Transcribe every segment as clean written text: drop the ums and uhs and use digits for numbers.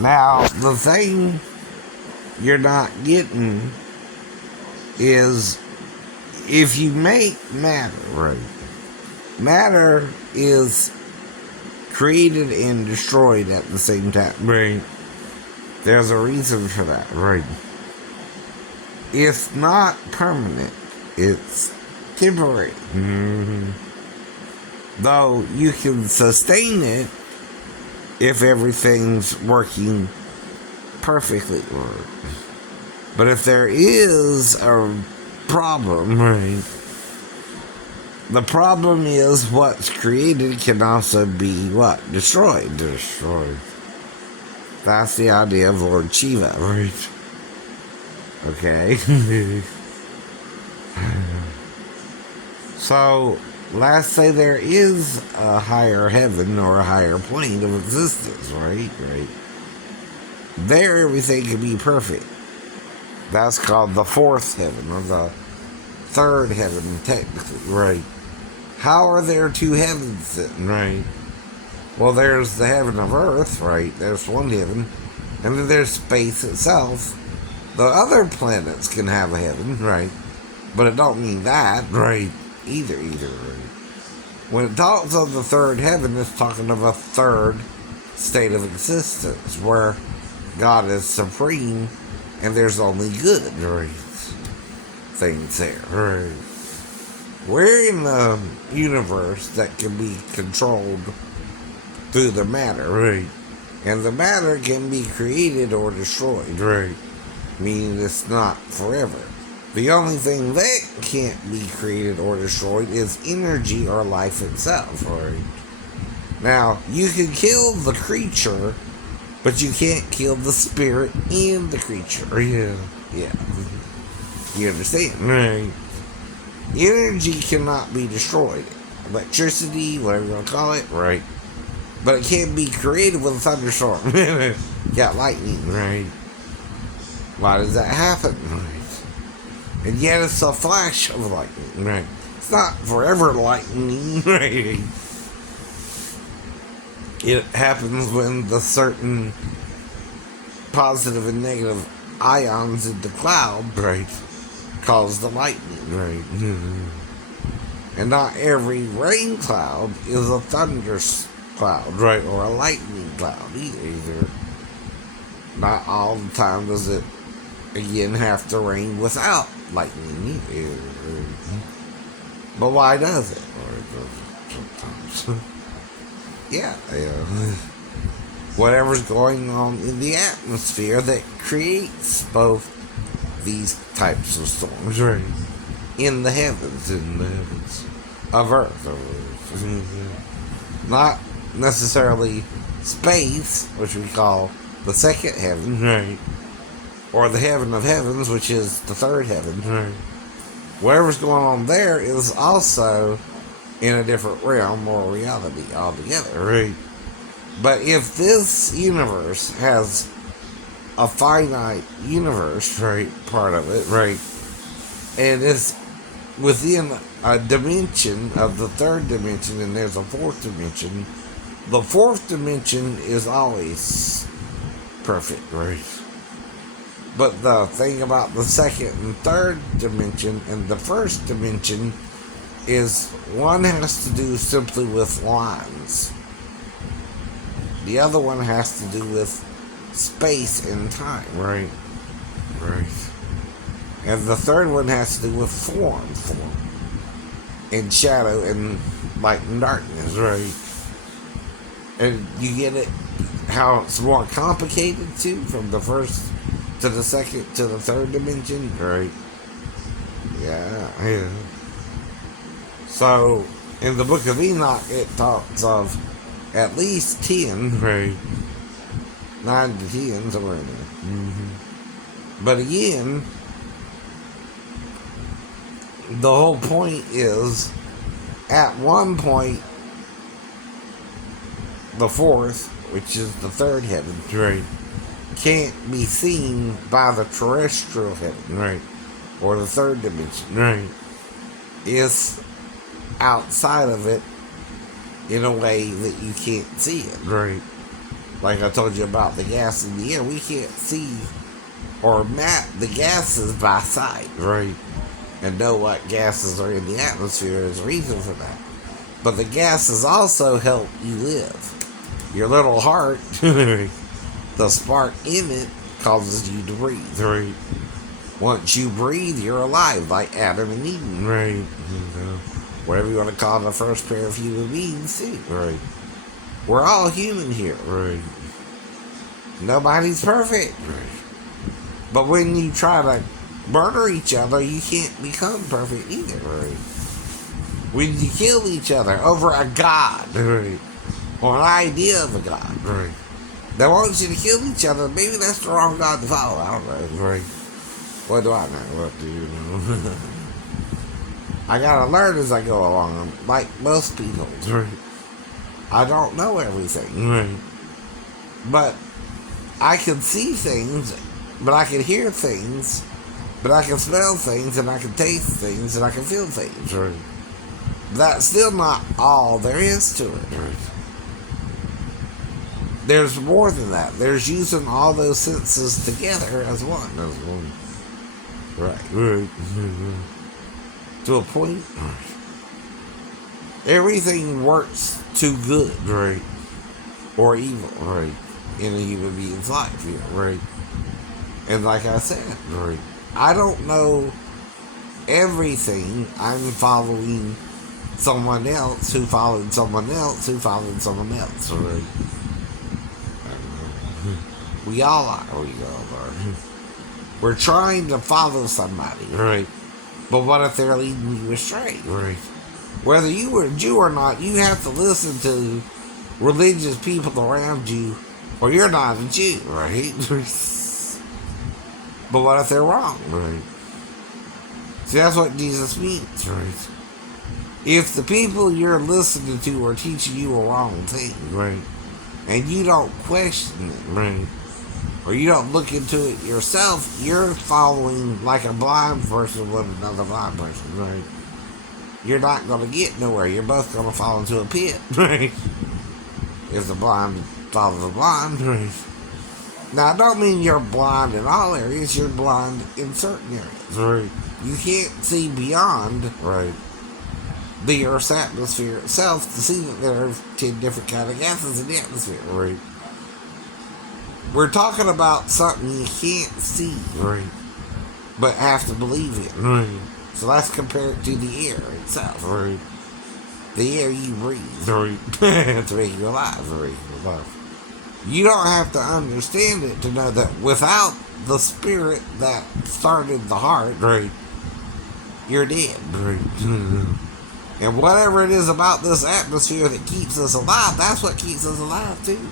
Now, the thing you're not getting is if you make matter, right? Matter is created and destroyed at the same time, right? There's a reason for that, right? It's not permanent, it's temporary. Though you can sustain it if everything's working perfectly, right? But if there is a problem, right? The problem is what's created can also be what? Destroyed. That's the idea of Lord Shiva, right? Okay. So, let's say there is a higher heaven or a higher plane of existence, right? There, everything can be perfect. That's called the fourth heaven, or the third heaven, technically, right? How are there two heavens then, right? Well, there's the heaven of earth, right? There's one heaven. And then there's space itself. The other planets can have a heaven, right? But it don't mean that, right? Either, right? When it talks of the third heaven, it's talking of a third state of existence where God is supreme and there's only good, right? Things there, right? We're in a universe that can be controlled through the matter, right? And the matter can be created or destroyed, right? Meaning it's not forever. The only thing that can't be created or destroyed is energy or life itself, right? Now, you can kill the creature, but you can't kill the spirit in the creature. Yeah. You understand, right? Energy cannot be destroyed. Electricity, whatever you want to call it, right? But it can't be created with a thunderstorm. Got lightning, right? Why does that happen, right? And yet it's a flash of lightning, right? It's not forever lightning, right? It happens when the certain positive and negative ions in the cloud, right, cause the lightning, right? And not every rain cloud is a thunder cloud, right, or a lightning cloud either. Not all the time does it, again, have to rain without lightning either. But why does it? Or it does sometimes. Yeah. Whatever's going on in the atmosphere that creates both these types of storms, right? In the heavens of Earth. Not necessarily space, which we call the second heaven, right? Or the heaven of heavens, which is the third heaven, right? Whatever's going on there is also in a different realm or reality altogether, right? But if this universe has a finite universe, right, part of it, right, and it's within a dimension of the third dimension, and there's a fourth dimension, the fourth dimension is always perfect, right? But the thing about the second and third dimension and the first dimension is one has to do simply with lines. The other one has to do with space and time, right? And the third one has to do with form, and shadow, and light and darkness, right? And you get it, how it's more complicated too, from the first to the second to the third dimension, right? Yeah. So, in the Book of Enoch, it talks of at least 10, right? 9 to 10, somewhere in there. But again, the whole point is, at one point, the fourth, which is the third heaven, right, can't be seen by the terrestrial heaven, right, or the third dimension, right. It's outside of it in a way that you can't see it, right. Like I told you about the gas in the air, we can't see or map the gases by sight, right? And know what gases are in the atmosphere. There's a reason for that. But the gases also help you live. Your little heart, the spark in it, causes you to breathe, right? Once you breathe, you're alive, like Adam and Eve, right? Whatever you want to call the first pair of human beings, too, right? We're all human here, right? Nobody's perfect, right? But when you try to murder each other, you can't become perfect either, right? When you kill each other over a god, right? Or an idea of a god, right? They want you to kill each other. Maybe that's the wrong god to follow. I don't know, right? What do I know? What do you know? I gotta learn as I go along, like most people, right? I don't know everything, right? But I can see things, but I can hear things, but I can smell things, and I can taste things, and I can feel things, right? That's still not all there is to it, right? There's more than that. There's using all those senses together as one. Right. To a point. Everything works to good, right? Or evil, right? In a human being's life, right? And like I said, right? I don't know everything. I'm following someone else who followed someone else who followed someone else, right? We all are. We're trying to follow somebody, right? But what if they're leading you astray, right? Whether you are a Jew or not, you have to listen to religious people around you, or you're not a Jew, right? But what if they're wrong, right? See, that's what Jesus means, right? If the people you're listening to are teaching you a wrong thing, right? And you don't question it, right? Or you don't look into it yourself, you're following like a blind person with another blind person, right? You're not going to get nowhere. You're both going to fall into a pit, right? If the blind follows the blind, right? Now, I don't mean you're blind in all areas. You're blind in certain areas, right? You can't see beyond, right, the Earth's atmosphere itself to see that there are 10 different kind of gases in the atmosphere, right? We're talking about something you can't see, right? But have to believe in, right? So let's compare it to the air itself, right? The air you breathe, right? To make you alive, right? You don't have to understand it to know that without the spirit that started the heart, right, you're dead, right? And whatever it is about this atmosphere that keeps us alive, that's what keeps us alive too.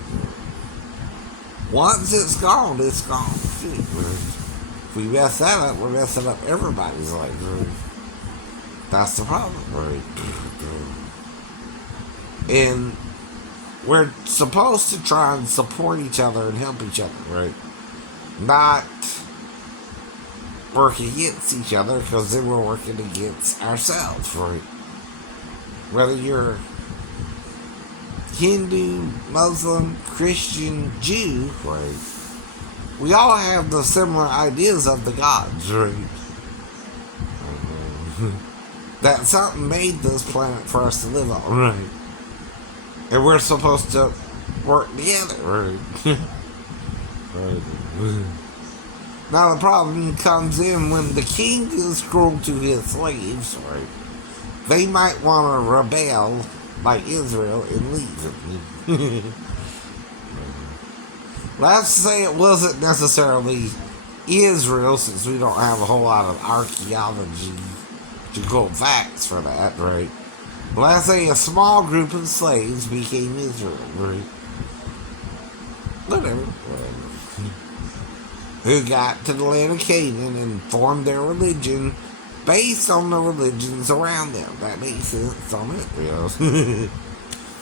Once it's gone, it's gone. If we mess that up, we're messing up everybody's life. That's the problem, right? And we're supposed to try and support each other and help each other, right? Not work against each other, because then we're working against ourselves, right? Whether you're Hindu, Muslim, Christian, Jew, right? We all have the similar ideas of the gods, right? That something made this planet for us to live on, right? And we're supposed to work together, right? Now the problem comes in when the king is cruel to his slaves, right? They might want to rebel like Israel and leave. Let's say it wasn't necessarily Israel, since we don't have a whole lot of archaeology to go facts for that, right? Let's say a small group of slaves became Israel, right? Whatever. Who got to the land of Canaan and formed their religion based on the religions around them. That makes sense on it, you know.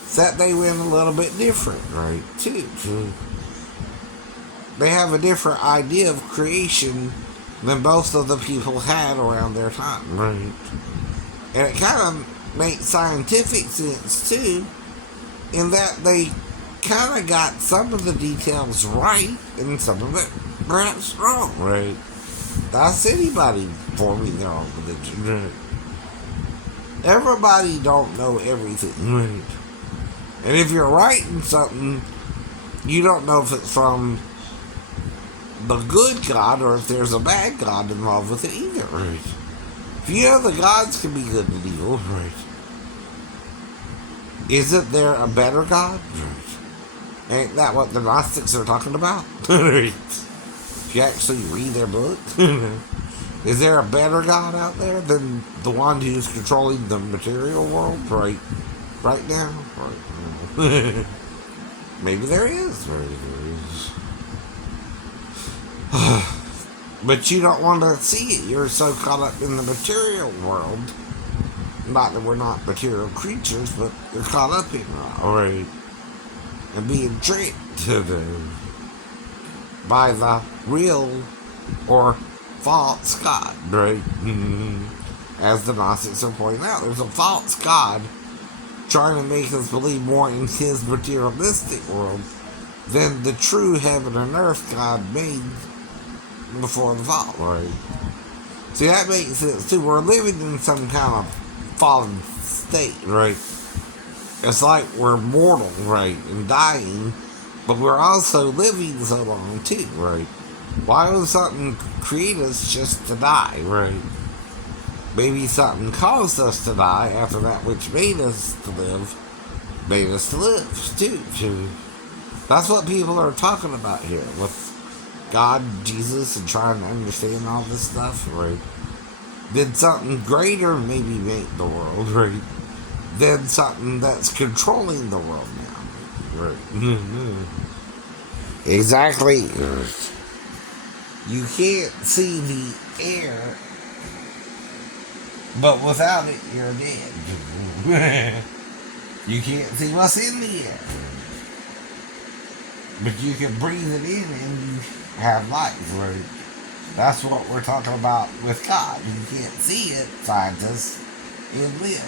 Except they went a little bit different, right, too. They have a different idea of creation than most of the people had around their time, right? And it kind of makes scientific sense, too, in that they kind of got some of the details right and some of it perhaps wrong, right? That's anybody forming their own religion, right? Everybody don't know everything, right? And if you're writing something, you don't know if it's from the good God or if there's a bad God involved with it either, right? If you know the gods can be good and evil, right? Isn't there a better God? Right. Ain't that what the Gnostics are talking about? Right. If you actually read their book, is there a better God out there than the one who's controlling the material world right now? Right. Maybe there is. Maybe there is. But you don't want to see it. You're so caught up in the material world. Not that we're not material creatures, but you're caught up in it, right? And being tricked by the real or false God, right? As the Gnostics are pointing out, there's a false God trying to make us believe more in his materialistic world than the true heaven and earth God made before the fall, right? See, that makes sense too. We're living in some kind of fallen state, right? It's like we're mortal, right, and dying, but we're also living so long too, right? Why would something create us just to die, right? Maybe something caused us to die after that which made us to live too. That's what people are talking about here with God, Jesus, and trying to understand all this stuff, right? Did something greater maybe make the world, right? Than something that's controlling the world now, right? Exactly. You can't see the air, but without it, you're dead. You can't see what's in the air, but you can breathe it in and you have life, right? That's what we're talking about with God. You can't see it, scientists. It lives.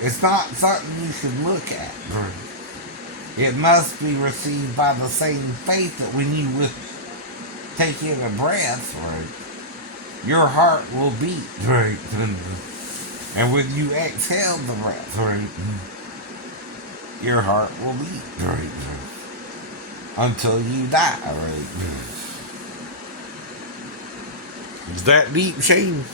It's not something you can look at. It must be received by the same faith that when you take in a breath, right, your heart will beat, right? And when you exhale the breath, right, your heart will beat, right? Until you die, right? Is that deep, Shane?